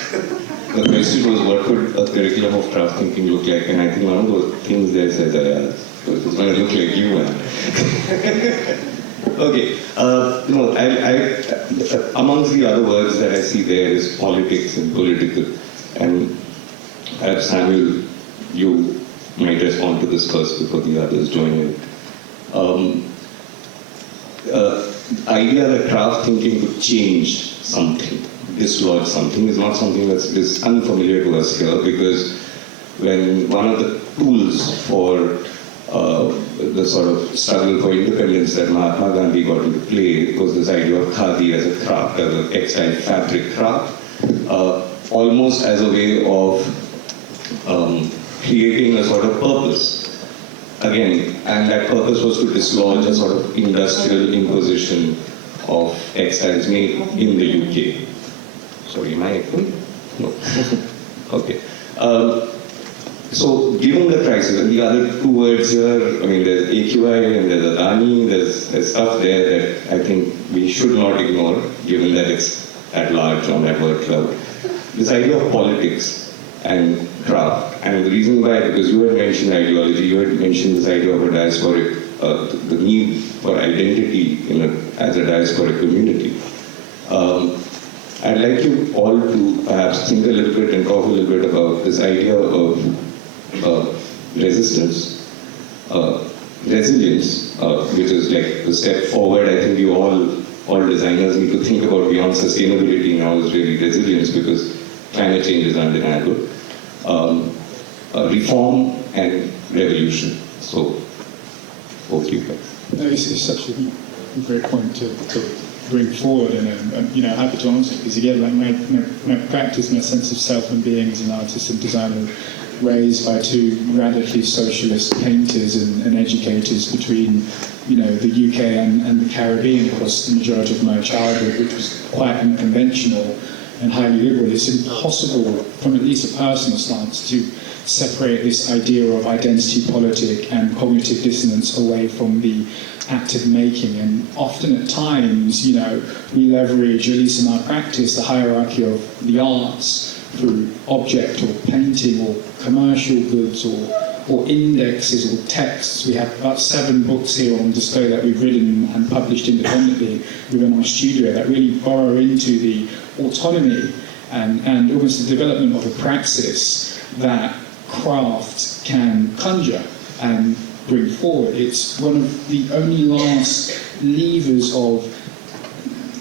the question was what could a curriculum of craft thinking look like, and I think one of those things there says Ayaz, because it's going to look like you, man. Okay, I amongst the other words that I see there is politics and political, and perhaps Samuel, you might respond to this first before the others join in. Idea that craft thinking could change something, dislodge something, is not something that's unfamiliar to us here, because when one of the tools for the sort of struggle for independence that Mahatma Gandhi got into play was this idea of khadi as a craft, as a textile fabric craft. almost as a way of creating a sort of purpose. Again, and that purpose was to dislodge a sort of industrial imposition of textiles made in the UK. Sorry, am I echoing? No. Okay. So given the crisis, and the other two words here, I mean, there's AQI and there's Adani, there's stuff there that I think we should not ignore, given that it's at large on that word cloud. This idea of politics and craft, and the reason why, because you had mentioned ideology, you had mentioned this idea of a diasporic, the need for identity as a diasporic community. I'd like you all to perhaps think a little bit and talk a little bit about this idea of resistance, resilience, which is like the step forward. I think you all designers need to think about beyond sustainability now is really resilience, because climate change is undeniable. Reform and revolution. So, over to you guys. No, it's such a great point to bring forward, and happy to answer, because again, like my practice, my sense of self and being as an artist and designer, raised by two radically socialist painters and educators between the UK and the Caribbean across the majority of my childhood, which was quite unconventional and highly liberal. It's impossible from at least a personal stance to separate this idea of identity politic and cognitive dissonance away from the act of making. And often at times, we leverage, at least in our practice, the hierarchy of the arts through object or painting or commercial goods or indexes or texts. We have about 7 books here on display that we've written and published independently within our studio that really borrow into the autonomy and almost the development of a praxis that craft can conjure and bring forward. It's one of the only last levers of,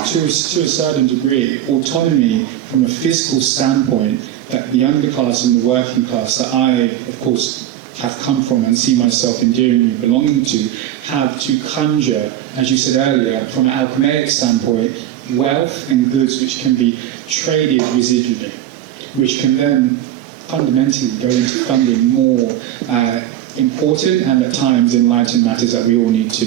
to a certain degree, autonomy from a physical standpoint that the underclass and the working class that I, of course, have come from and see myself endearingly belonging to, have to conjure, as you said earlier, from an alchemaic standpoint, wealth and goods which can be traded residually, which can then fundamentally go into funding more important and at times enlightened matters that we all need to,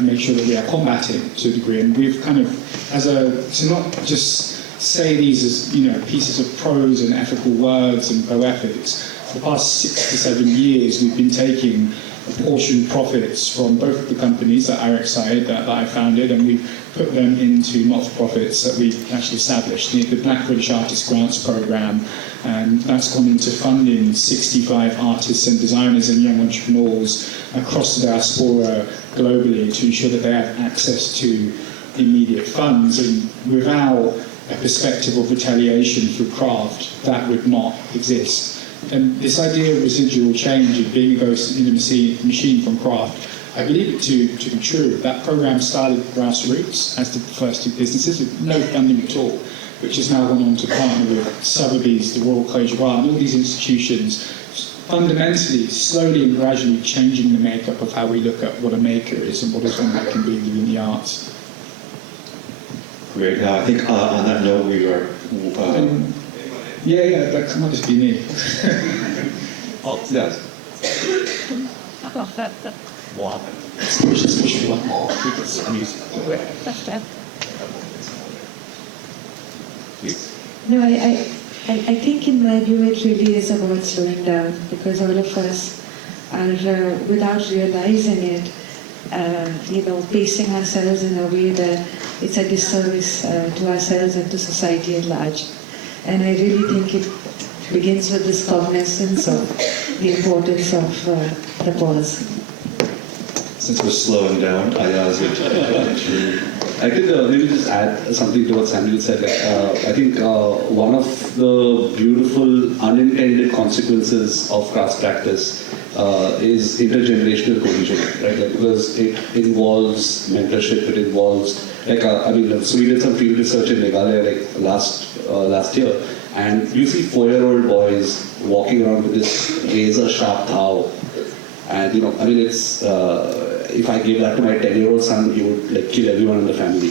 make sure that we are combating to a degree. And we've kind of, to not just say these as, pieces of prose and ethical words and poetics. For the past 6 to 7 years, we've been taking apportioned profits from both of the companies that Aric cited, that I founded, and we've put them into not-for-profits that we've actually established. The Black British Artist Grants Programme, and that's gone into funding 65 artists and designers and young entrepreneurs across the diaspora globally to ensure that they have access to immediate funds. And without a perspective of retaliation through craft, that would not exist. And this idea of residual change and being a ghost in a machine from craft, I believe it to be true. That program started grassroots, as did the first 2 businesses, with no funding at all, which has now gone on to partner with Sotheby's, the Royal College of Art, and all these institutions, fundamentally, slowly and gradually changing the makeup of how we look at what a maker is and what is one that can be within the arts. Great. I think on that note, we are... that might just be me. Yes. Wow. No, I think in my view it really is about slowing down, because all of us are, without realizing it, pacing ourselves in a way that it's a disservice to ourselves and to society at large. And I really think it begins with this cognizance of the importance of the pause. Since we're slowing down, Ayaz, I could maybe just add something to what Samuel said. I think one of the beautiful unintended consequences of crafts practice is intergenerational cohesion, right? Because it involves mentorship, it involves, so we did some field research in Meghalaya last year, and you see 4-year-old boys walking around with this razor sharp thao, and it's if I gave that to my 10-year-old son, he would like kill everyone in the family.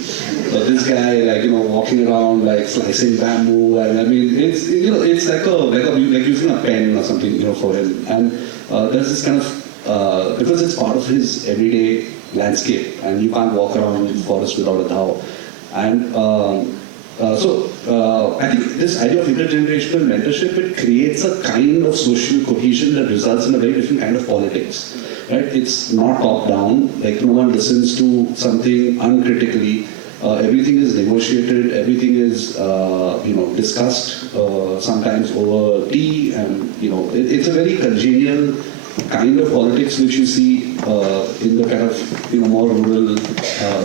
But this guy, like, you know, walking around like slicing bamboo, and I mean, it's, you know, it's like using a pen or something, you know, for him. And there's this kind of because it's part of his everyday landscape, and you can't walk around in the forest without a dhow. And I think this idea of intergenerational mentorship, it creates a kind of social cohesion that results in a very different kind of politics. Right? It's not top-down, like no one listens to something uncritically. Everything is negotiated, everything is discussed, sometimes over tea, and it's a very congenial kind of politics which you see in the kind of more rural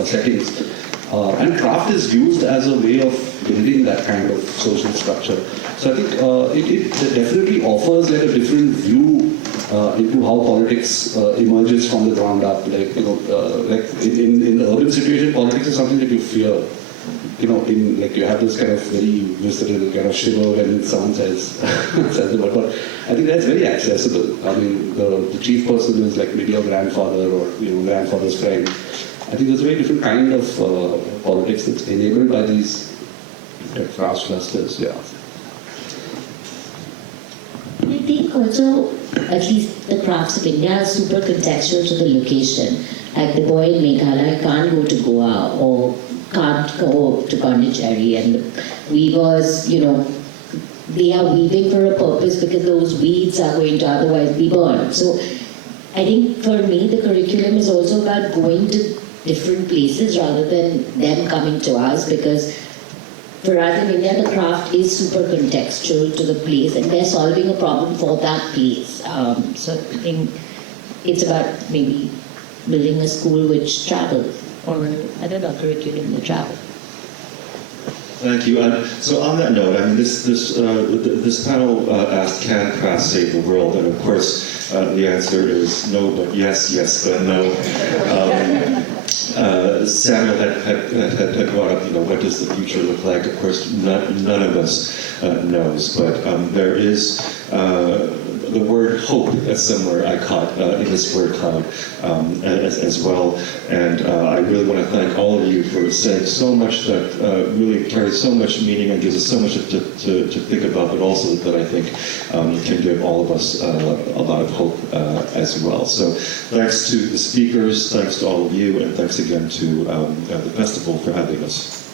settings. And craft is used as a way of building that kind of social structure. So I think it definitely offers like a different view into how politics emerges from the ground up. Like like in the urban situation, politics is something that you fear. Like you have this kind of very visceral kind of shiver when someone says the word. But I think that's very accessible. I mean, the chief person is like maybe your grandfather or grandfather's friend. I think there's a very different kind of politics that's enabled by these craft clusters. Yeah. I think also, at least the crafts of India are super contextual to the location. Like the boy in Meghalaya can't go to Goa or can't go to Pondicherry, and the weavers, they are weaving for a purpose because those weeds are going to otherwise be burned. So I think for me the curriculum is also about going to different places rather than them coming to us, because for us in India the craft is super contextual to the place and they're solving a problem for that place. So I think it's about maybe building a school which travels, or I don't know, curriculum that travels. Thank you. So on that note, I mean, this panel asked, can craft save the world? And of course, the answer is no, but yes, but no. Samuel had brought up, what does the future look like? Of course, none of us knows, but there is the word hope somewhere I caught in this word cloud as well. And I really want to thank all of you for saying so much that really carries so much meaning and gives us so much to think about, but also that I think can give all of us a lot of hope as well. So thanks to the speakers, thanks to all of you, and thanks again to the festival for having us.